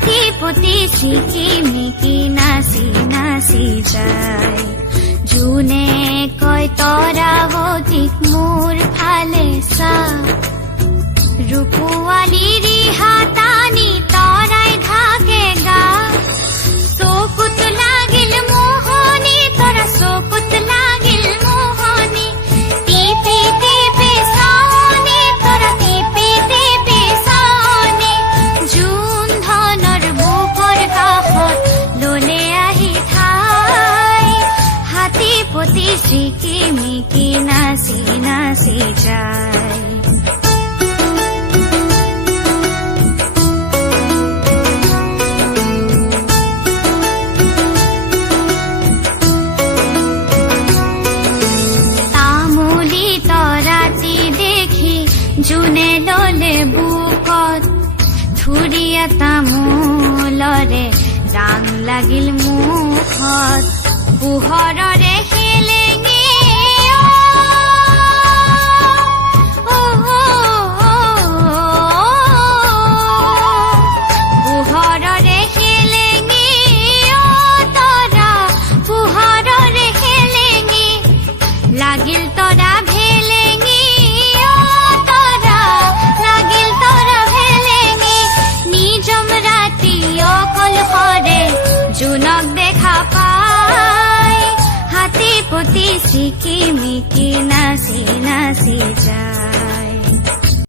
হাতী পতি ছিকিমিকি নাচি নাচি যায় জোনে কয় তৰাৱতীক মোৰ ফালে চা ৰূপৱালী ৰিহা টানি তৰাই ঢাকে গা চকুত লাগিল মোহনী তৰা চকুত লাগিল মোহনী টিপি টিপি চাৱনী তৰা টিপি টিপি চাৱনী জোন ধনৰ বুকৰ কাষত ললে আহি ঠাই হাতী পতি ছিকিমিকি নাচি নাচি যায় জোনে ললে বুকত থুৰিয়া তামোলৰে ৰাং লাগিল মুখত পোহৰৰে